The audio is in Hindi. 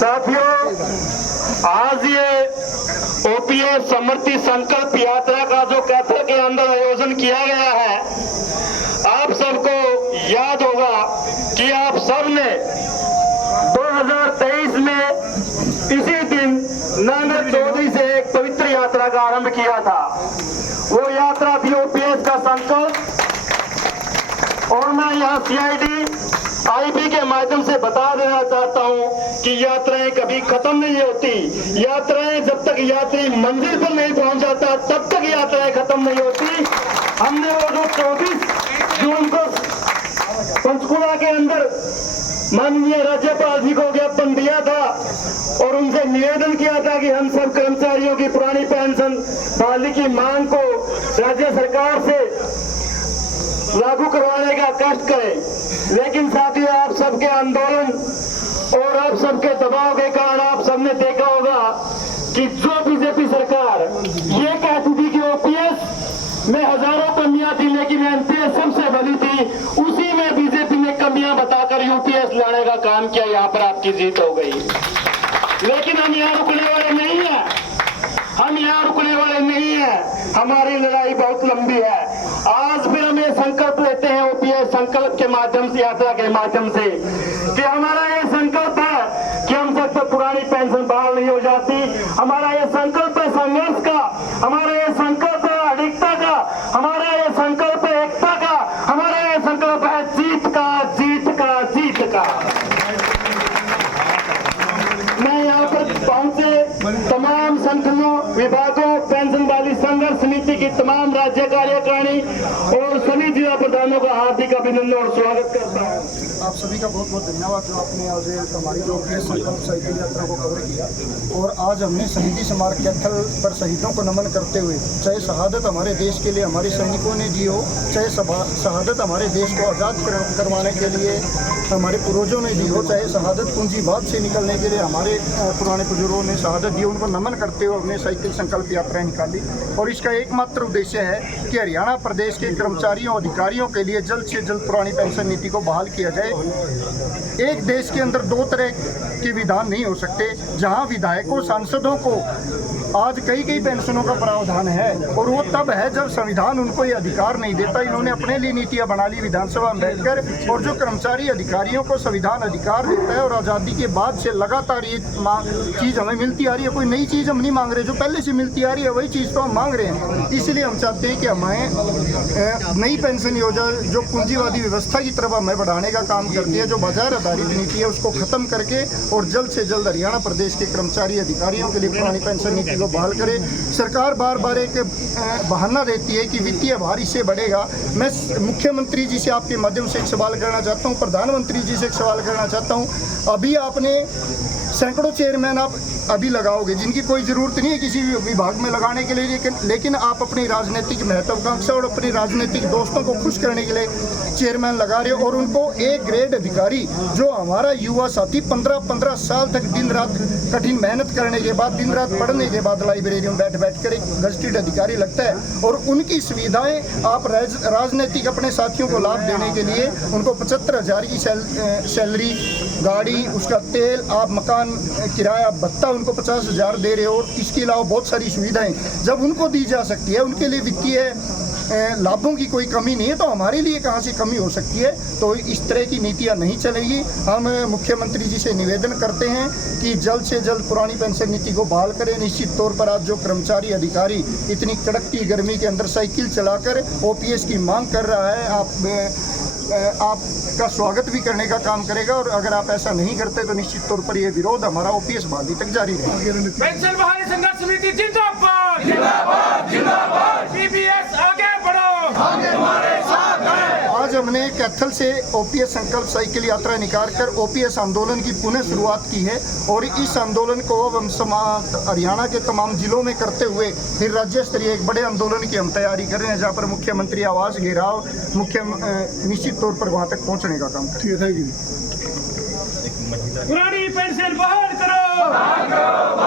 साथियों, आज ये ओपीएस समृद्धि संकल्प यात्रा का जो कैथल के अंदर आयोजन किया गया है, आप सबको याद होगा कि आप सबने 2023 में इसी दिन नांगल चौधरी से एक पवित्र यात्रा का आरंभ किया था। वो यात्रा थी ओपीएस का संकल्प। और मैं यहाँ सीआईडी आईबी के माध्यम से बता देना चाहता हूँ कि यात्राएं कभी खत्म नहीं होती। यात्राएं जब तक यात्री मंजिल पर नहीं पहुंच जाता तब तक यात्राएं खत्म नहीं होती। हमने वो जो 24 जून को पंचकुला के अंदर माननीय राज्यपाल जी को ज्ञापन दिया था और उनसे निवेदन किया था कि हम सब कर्मचारियों की पुरानी पेंशन बहाली की मांग को राज्य सरकार से लागू करवाने का कष्ट करें। लेकिन साथियों, आप सबके आंदोलन और आप सबके दबाव के कारण आप सबने देखा होगा कि जो बीजेपी सरकार ये कहती थी कि ओपीएस में हजारों कमियां थी लेकिन एनपीएस सबसे बड़ी थी, उसी में बीजेपी ने कमियां बताकर यूपीएस लाने का काम किया। यहाँ पर आपकी जीत हो गई। लेकिन हम यहाँ रुकने वाले नहीं है, हम यहाँ रुकने वाले नहीं है। हमारी लड़ाई बहुत लंबी है। आज फिर हम ये संकल्प लेते हैं ओपीएस संकल्प के माध्यम से, यात्रा के माध्यम से, कि हमारा ये संकल्प है कि हम सब तक पुरानी पेंशन बहाल नहीं हो जाती। हमारा ये संकल्प है संघर्ष का, हमारा ये संकल्प है अडिगता का, हमारा ये संकल्प है एकता का, हमारा ये संकल्प है जीत का, जीत का, जीत का। मैं यहाँ पर पहुंचे तमाम संगठनों, विभागों, पेंशन वाली संघर्ष समिति की तमाम राज्य कार्यकारिणी और सभी जिला प्रधानों का हार्दिक अभिनंदन और स्वागत करता हूँ। आप सभी का बहुत बहुत धन्यवाद जो आपने आज हमारी जो ओपीएस संकल्प साइकिल यात्रा को कवर किया। और आज हमने शहीदी स्मारक कैथल पर शहीदों को नमन करते हुए, चाहे शहादत हमारे देश के लिए हमारे सैनिकों ने दी हो, चाहे शहादत हमारे देश को आज़ाद करवाने के लिए हमारे पूर्वजों ने दी हो, चाहे शहादत पूंजीवाद से निकलने के लिए हमारे पुराने बुजुर्गों ने शहादत दी, उनको नमन करते हुए हमने साइकिल संकल्प यात्रा निकाली। और इसका एकमात्र उद्देश्य है कि हरियाणा प्रदेश के कर्मचारियों अधिकारियों के लिए जल्द से जल्द पुरानी पेंशन नीति को बहाल किया जाए। एक देश के अंदर दो तरह के विधान नहीं हो सकते। जहां विधायकों सांसदों को आज कई पेंशनों का प्रावधान है और वो तब है जब संविधान उनको ये अधिकार नहीं देता। इन्होंने अपने लिए नीतियां बना ली विधानसभा में बैठकर। और जो कर्मचारी अधिकारियों को संविधान अधिकार देता है और आज़ादी के बाद से लगातार ये चीज़ हमें मिलती आ रही है, कोई नई चीज़ हम नहीं मांग रहे, जो पहले से मिलती आ रही है वही चीज़ तो हम मांग रहे हैं। इसलिए हम चाहते हैं कि हमें नई पेंशन योजना जो पूंजीवादी व्यवस्था की तरफ हमें बढ़ाने का काम करती है, जो बाजार आधारित नीति है, उसको खत्म करके और जल्द से जल्द हरियाणा प्रदेश के कर्मचारी अधिकारियों के लिए पुरानी पेंशन नीति को बहाल करे। सरकार बार बार एक बहाना देती है कि वित्तीय भार इससे बढ़ेगा। मैं मुख्यमंत्री जी से आपके माध्यम से एक सवाल करना चाहता हूँ, प्रधानमंत्री जी से एक सवाल करना चाहता हूँ। अभी आपने सैकड़ों चेयरमैन आप अभी लगाओगे जिनकी कोई ज़रूरत नहीं है किसी भी विभाग में लगाने के लिए, लेकिन आप अपनी राजनीतिक महत्वाकांक्षा और अपने राजनीतिक दोस्तों को खुश करने के लिए चेयरमैन लगा रहे हो। और उनको ए ग्रेड अधिकारी जो हमारा युवा साथी 15 साल तक दिन रात कठिन मेहनत करने के बाद, दिन रात पढ़ने के बाद लाइब्रेरी में बैठ कर एक गजटेड अधिकारी लगता है, और उनकी सुविधाएं आप राजनीतिक अपने साथियों को लाभ देने के लिए उनको 75,000 की सैलरी, गाड़ी, उसका तेल, आप मकान किराया भत्ता उनको 50,000 दे रहे हो। और इसके अलावा बहुत सारी सुविधाएं जब उनको दी जा सकती है, उनके लिए वित्तीय लाभों की कोई कमी नहीं है, तो हमारे लिए कहाँ से कमी हो सकती है। तो इस तरह की नीतियाँ नहीं चलेगी। हम मुख्यमंत्री जी से निवेदन करते हैं कि जल्द से जल्द पुरानी पेंशन नीति को बहाल करें। निश्चित तौर पर आज जो कर्मचारी अधिकारी इतनी कड़कती गर्मी के अंदर साइकिल चलाकर ओपीएस की मांग कर रहा है, आपका स्वागत भी करने का काम करेगा। और अगर आप ऐसा नहीं करते तो निश्चित तौर पर यह विरोध हमारा ओपीएस बहाली तक जारी रहेगा। पेंशन बहाली संघर्ष समिति जिंदाबाद, जिंदाबाद, जिंदाबाद। पीपीएस आगे बढ़ो, आगे हमारे साथ है। आज हमने कैथल से ओपीएस संकल्प साइकिल यात्रा निकालकर ओपीएस आंदोलन की पुनः शुरुआत की है। और इस आंदोलन को अब हम हरियाणा के तमाम जिलों में करते हुए फिर राज्य स्तरीय एक बड़े आंदोलन की हम तैयारी कर रहे हैं, जहाँ पर मुख्यमंत्री आवास घेराव निश्चित तौर पर वहाँ तक पहुँचने का काम करें। Thank you. पुरानी पेंशन बहाल करो।